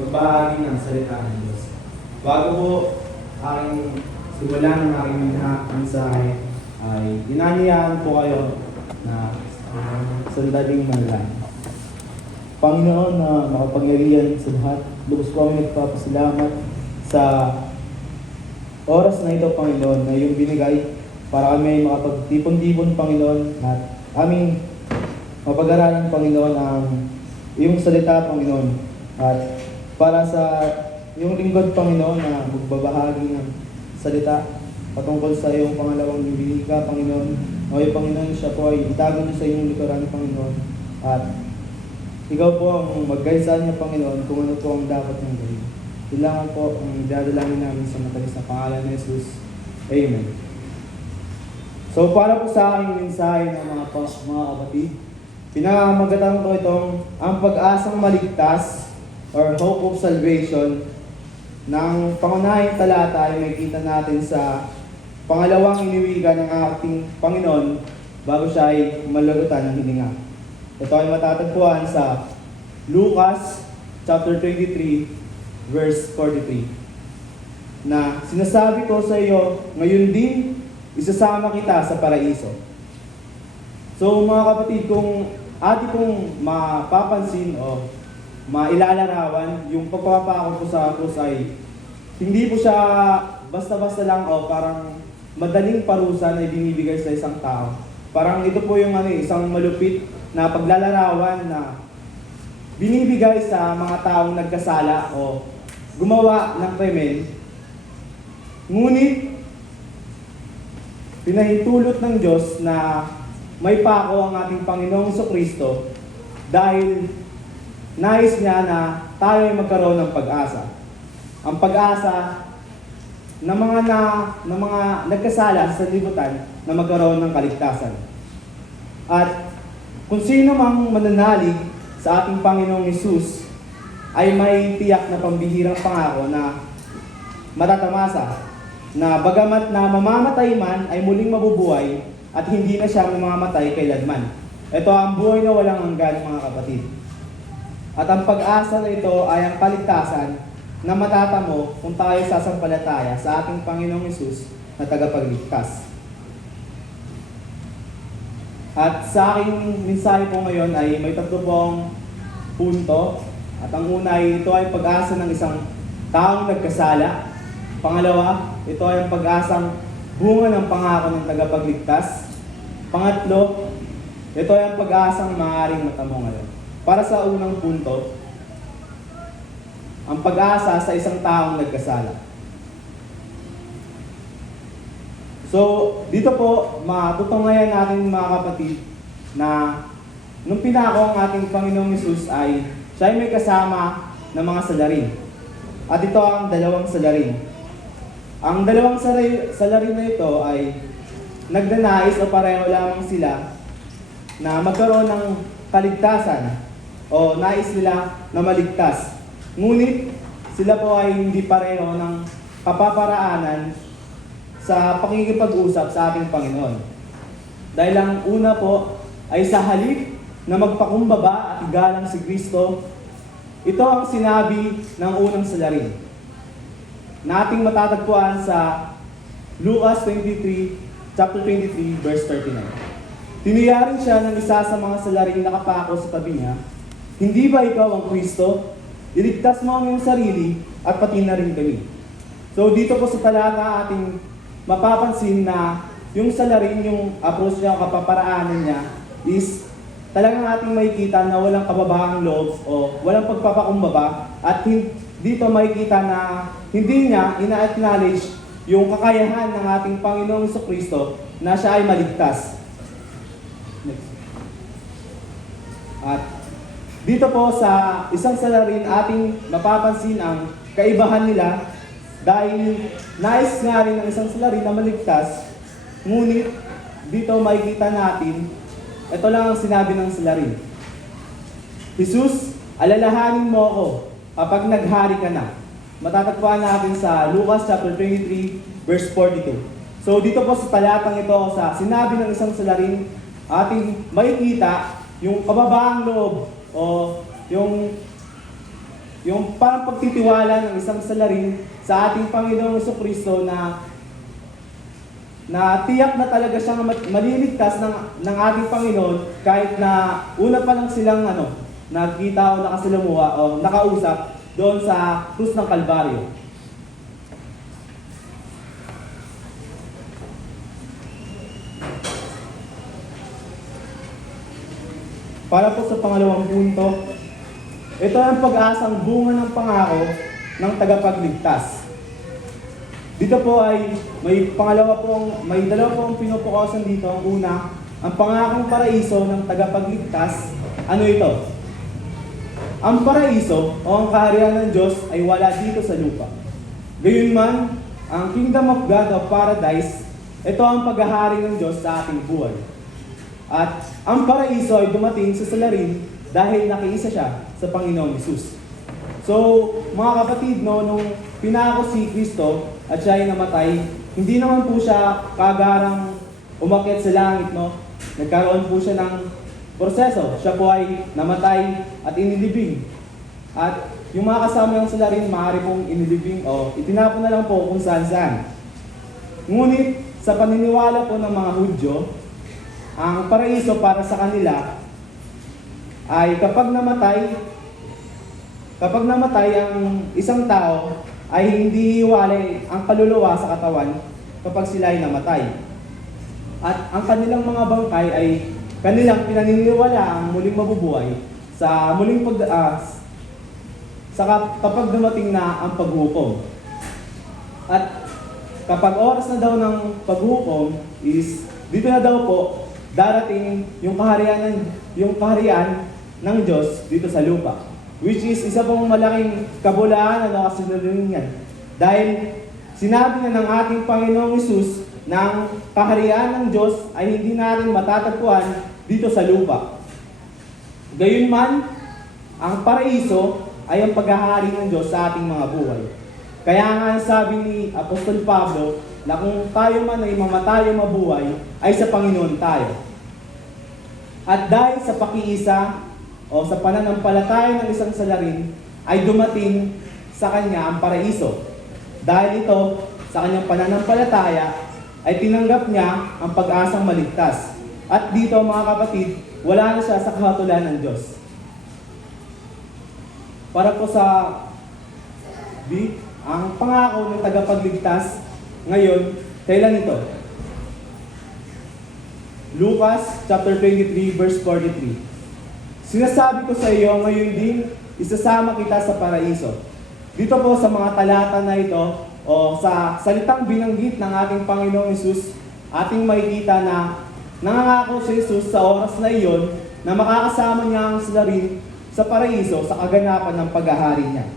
magbahagi ng salita ng Diyos. Bago po aking simulan ng aking mensahe ay inanyayahan po kayo na sandaling manalangin. Panginoon na makapangyarihan sa lahat, lubos ko kami nagpapasalamat sa oras na ito, Panginoon, na iyong binigay para kami makapagtipon-tipon, Panginoon, at aming mapag-aralan, Panginoon, ang iyong salita, Panginoon, at para sa iyong lingkod, Panginoon, na magbabahagi ng salita patungkol sa iyong pangalawang bibilika, Panginoon. O Panginoon, siya po ay itago niyo sa iyong likuran, Panginoon, at ikaw po ang mag-guide sa niya, Panginoon, kung ano po ang dapat niyang gawin. Kailangan po ang dadalangin namin sa matamis na pangalan ni Jesus. Amen. So para po sa aking mensahe ng mga kapatid, pinamagatan ko itong ang pag-asang maligtas or hope of salvation. Ng pangunahing talata ay makikita natin sa pangalawang iniwigan ng ating Panginoon bago siya ay malagutan ng hininga. Ito ay matatagpuan sa Lucas chapter 23 verse 43 na sinasabi ko sa iyo, ngayon din isasama kita sa paraiso. So mga kapatid, kung ating pong mapapansin o mailalarawan, yung pagpapako po sa krus ay hindi po siya basta-basta lang o parang madaling parusa na ibinibigay sa isang tao. Parang ito po yung isang malupit na paglalarawan na binibigay sa mga taong nagkasala o gumawa ng krimen. Ngunit pinahintulot ng Diyos na may pako ang ating Panginoong Jesucristo dahil nais niya na tayo ay magkaroon ng pag-asa. Ang pag-asa ng mga nagkasala sa libutan na magkaroon ng kaligtasan. At kung sino mang mananalig sa ating Panginoong Hesus ay may tiyak na pambihirang pangako na matatamasa, na bagamat na mamamatay man ay muling mabubuhay at hindi na siya mamamatay kailanman. Ito ang buhay na walang hanggan, mga kapatid. At ang pag-asa na ito ay ang kaligtasan na matatamo kung tayo sasampalataya sa ating Panginoong Hesus na tagapagligtas. At sa aking mensahe po ngayon ay may tatlo pong punto. At ang una ay ito ay pag-asa ng isang taong nagkasala. Pangalawa, ito ay ang pag-asang bunga ng pangako ng tagapagligtas. Pangatlo, ito ay ang pag-asang maaaring matamo ngayon. Para sa unang punto, ang pag-asa sa isang taong nagkasala. So, dito po, matutungayan natin, mga kapatid, na nung pinako ang ating Panginoong Hesus ay siya ay may kasama ng mga salarin. At ito ang dalawang salarin. Ang dalawang salarin na ito ay nagnanais o pareho lamang sila na magkaroon ng kaligtasan o nais nila na maligtas. Ngunit sila po ay hindi pareho ng kapaparaanan sa pakikipag-usap sa ating Panginoon. Dahil ang una po ay sa halip na magpakumbaba at igalang si Kristo, ito ang sinabi ng unang salarin na ating matatagpuan sa Lucas chapter 23, verse 39. Tiniyarin siya ng isa sa mga salaring nakapako sa tabi niya, hindi ba ikaw ang Kristo? Iligtas mo ang iyong sarili at pati na rin kami. So dito po sa talata ating mapapansin na yung salarin, yung approach niya, kapaparaanan niya is talagang ating makikita na walang kababaang loob o walang pagpapakumbaba, at dito makikita na hindi niya ina-acknowledge yung kakayahan ng ating Panginoong Jesucristo na siya ay maligtas. Next. At dito po sa isang salarin ating mapapansin ang kaibahan nila dahil nais nga rin ng isang salarin na maligtas, ngunit dito makikita natin, ito lang ang sinabi ng salarin. Jesus, alalahanin mo ako kapag naghari ka na. Matatagpuan natin sa Lucas chapter 23, verse 42. So dito po sa talatang ito, sa sinabi ng isang salarin, ating makikita yung kababaang loob o yung yung parang pagtitiwala ng isang salarin sa ating Panginoong Jesucristo na tiyak na talaga siyang maliligtas ng ating Panginoon kahit na una pa lang silang nagkita o nakasalamuha o nakausap doon sa krus ng Kalbaryo. Para po sa pangalawang punto, ito ang pag-asang bunga ng pangako ng tagapagligtas. Dito po ay may dalawa pong pinupukasan dito. Ang una, ang pangakong paraiso ng tagapagligtas. Ano ito? Ang paraiso o ang kaharian ng Diyos ay wala dito sa lupa. Gayunman, ang kingdom of God o paradise, ito ang paghahari ng Diyos sa ating buhay. At ang paraiso ay dumating sa salarin dahil nakiisa siya sa Panginoong Hesus. So, mga kapatid, nung pinako si Kristo at siya ay namatay, hindi naman po siya kagarang umakyat sa langit, Nagkaroon po siya ng proseso. Siya po ay namatay at inilibing. At yung mga kasama ng salarin, maaari pong inilibing o itinapon na lang po kung saan-saan. Ngunit, sa paniniwala po ng mga Hudyo, ang paraiso para sa kanila ay kapag namatay ang isang tao, ay hindi hiwalay ang kaluluwa sa katawan kapag sila ay namatay. At ang kanilang mga bangkay ay kanilang pinaniniwala ang muling mabubuhay sa muling kapag dumating na ang paghukom. At kapag oras na daw ng paghukom is dito na daw po darating yung kaharian ng Diyos dito sa lupa. Which is isa pong malaking kabulaan na kasinungalingan. Dahil sinabi na ng ating Panginoong Hesus na ang kaharian ng Diyos ay hindi natin matatagpuan dito sa lupa. Gayunman, ang paraiso ay ang paghahari ng Diyos sa ating mga buhay. Kaya nga sabi ni Apostol Pablo na kung tayo man ay mamatay o mabuhay, ay sa Panginoon tayo. At dahil sa pakiisa o sa pananampalataya ng isang salarin, ay dumating sa kanya ang paraiso. Dahil ito, sa kanyang pananampalataya, ay tinanggap niya ang pag-asang maligtas. At dito mga kapatid, wala na siya sa kahatulan ng Diyos. Para po sa ang pangako ng tagapagligtas ngayon, kailan ito? Lucas chapter 23 verse 43. Sinasabi ko sa iyo, ngayon din, isasama kita sa paraiso. Dito po sa mga talata na ito, o sa salitang binanggit ng ating Panginoong Hesus, ating makikita na nangangako si Hesus sa oras na iyon na makakasama niya ang salarin sa paraiso sa kaganapan ng paghahari niya.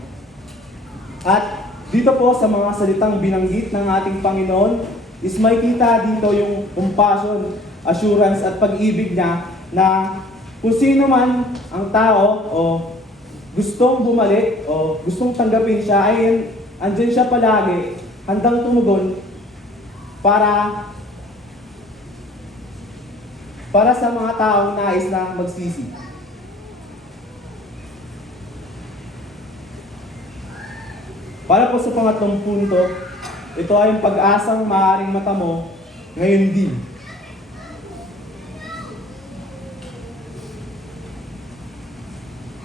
At dito po sa mga salitang binanggit ng ating Panginoon, is makikita dito yung compassion, assurance at pag-ibig niya na kung sino man ang tao o gustong bumalik o gustong tanggapin siya, ay andyan siya palagi, handang tumugon para sa mga taong nais na magsisi. Para po sa pangatlong punto, ito ay ang pag-asang maaaring matamo ngayon din.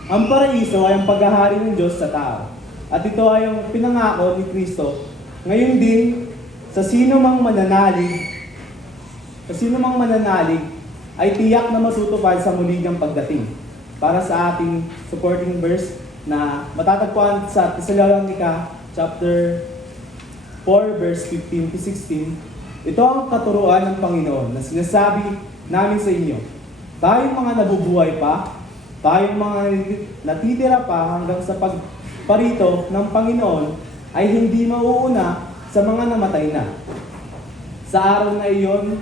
Ang paraiso ay ang paghahari ng Diyos sa tao. At ito ay ang pinangako ni Kristo. Ngayon din, sa sino mang mananalig, ay tiyak na matutupad sa muli niyang pagdating. Para sa ating supporting verse na matatagpuan sa Thessalonica chapter 4 verse 15 to 16, ito ang katuruan ng Panginoon na sinasabi namin sa inyo. Tayong mga nabubuhay pa, tayong mga natitira pa hanggang sa pagparito ng Panginoon ay hindi mauuna sa mga namatay na. Sa araw na iyon,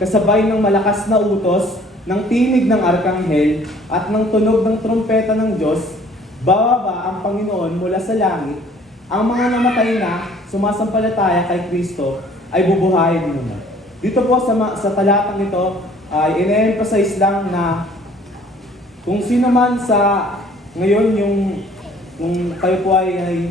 kasabay ng malakas na utos, ng tinig ng arkanghel at ng tunog ng trumpeta ng Diyos, bababa ang Panginoon mula sa langit. Ang mga namatay na sumasampalataya kay Kristo ay bubuhayin muna. Dito po sa talatang ito ay ine-emphasize lang na kung sino man sa ngayon yung kung kayo po ay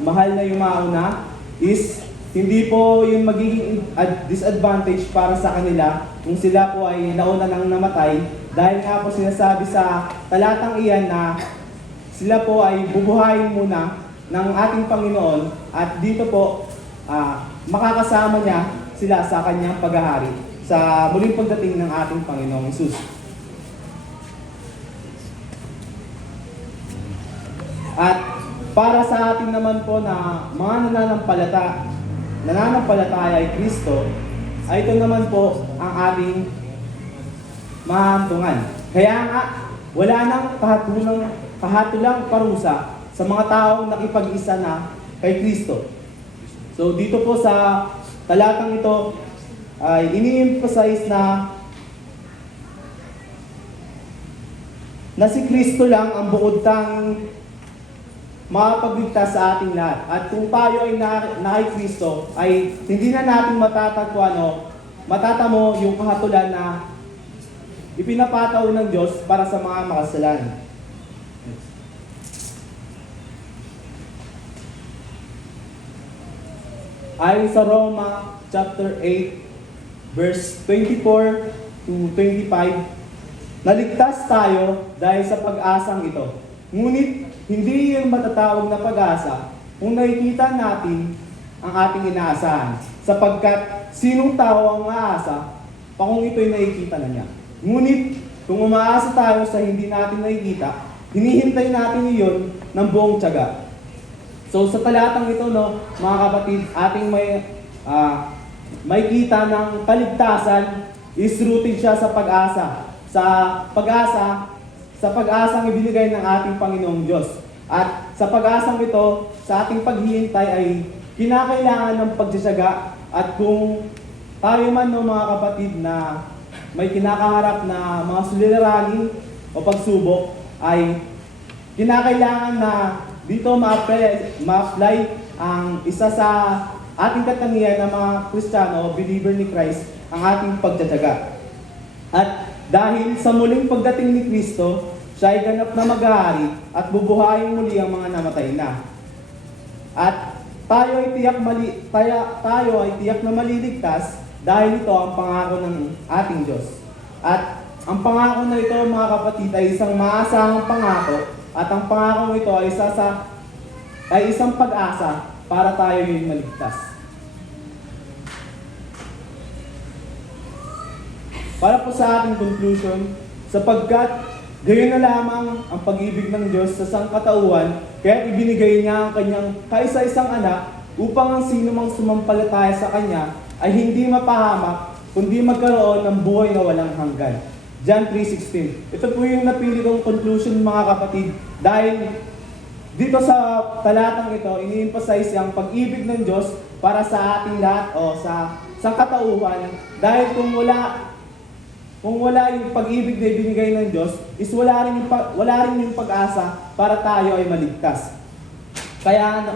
mahal na yung mauna, is hindi po yung magiging disadvantage para sa kanila kung sila po ay nauna nang namatay, dahil nga po sinasabi sa talatang iyan na sila po ay bubuhayin muna ng ating Panginoon, at dito po makakasama niya sila sa kanyang paghahari sa muling pagdating ng ating Panginoong Hesus. At para sa atin naman po na mga nananampalataya ay Kristo, ay ito naman po ang ating mahantungan. Kaya nga, wala nang kahatulang parusa sa mga taong nakipag-isa na kay Kristo. So dito po sa talatang ito ay ini-emphasize na si Kristo lang ang bukod tanging makapagligtas sa ating lahat. At kung tayo ay na kay Kristo, ay hindi na natin matatamo yung kahatulan na ipinapataw ng Diyos para sa mga makasalanan. Ayon sa Roma chapter 8 verse 24 to 25, naligtas tayo dahil sa pag-asang ito. Ngunit hindi yung matatawag na pag-asa kung nakikita natin ang ating inaasahan, sapagkat sinong tao ang maasa pa kung ito'y nakikita na niya. Ngunit kung umaasa tayo sa hindi natin nakikita, hinihintay natin iyon ng buong tiyaga. So sa talatang ito, mga kapatid, ating may kita ng kaligtasan is rooted siya sa pag-asa. Sa pag-asang ibinigay ng ating Panginoong Diyos. At sa pag-asang ito, sa ating paghihintay ay kinakailangan ng pagtsatsaga. At kung tayo man mga kapatid na may kinakaharap na mga suliranin o pagsubok, ay kinakailangan na dito ma-apply ang isa sa ating katangian ng mga Kristiyano o believer ni Christ, ang ating pagtsatsaga. At dahil sa muling pagdating ni Kristo, siya ay ganap na maghahari at bubuhayin muli ang mga namatay na. At tayo ay tiyak na maliligtas dahil ito ang pangako ng ating Diyos. At ang pangako na ito, mga kapatid, ay isang maasahang pangako, at ang pangako ito ay isang pag-asa para tayo yung maligtas. Para po sa ating conclusion, sapagkat gayon na lamang ang pag-ibig ng Diyos sa sangkatauhan, kaya ibinigay niya ang kanyang kaisa-isang anak upang ang sino mang sumampalataya sa kanya ay hindi mapahamak, kundi magkaroon ng buhay na walang hanggan. John 3:16. Ito po yung napili kong conclusion, mga kapatid, dahil dito sa talatang ito, ini-emphasize ang pag-ibig ng Diyos para sa ating lahat o sa sangkatauhan, dahil kung wala yung pag-ibig na ibinigay ng Diyos, is wala rin yung pag-asa para tayo ay maligtas. Kaya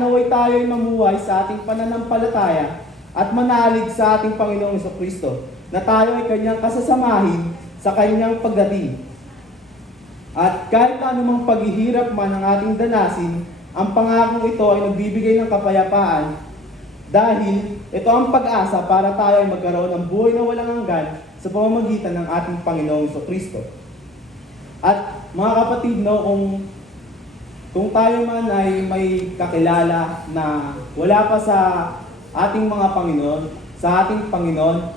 naway tayo ay mamuhay sa ating pananampalataya at manalig sa ating Panginoong Jesucristo, na tayo ay kanyang kasasamahin sa kanyang pagdating. At kahit anumang paghihirap man ang ating danasin, ang pangakong ito ay nagbibigay ng kapayapaan, dahil ito ang pag-asa para tayo ay magkaroon ng buhay na walang hanggan sa pamamagitan ng ating Panginoong Jesucristo. At mga kapatid, kung tayo man ay may kakilala na wala pa sa ating mga Panginoon, sa ating Panginoon,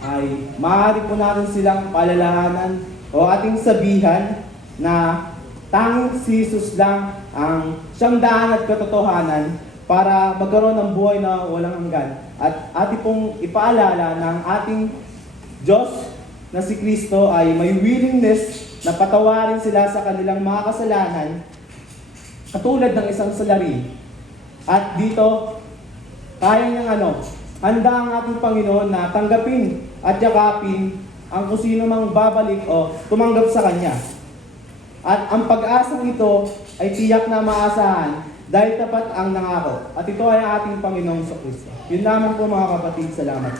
ay maaari po natin silang palalahanan o ating sabihan na tanging si Jesus lang ang siyang daan at katotohanan para magkaroon ng buhay na walang hanggan. At ating pong ipaalala ng ating Diyos na si Kristo ay may willingness na patawarin sila sa kanilang mga kasalanan katulad ng isang salari. At dito, kaya niyang handa ang ating Panginoon na tanggapin at yakapin ang kung sino mang babalik o tumanggap sa Kanya. At ang pag-asang ito ay tiyak na maasahan dahil tapat ang nangako. At ito ay ating Panginoong Jesucristo. Yun lamang po, mga kapatid. Salamat.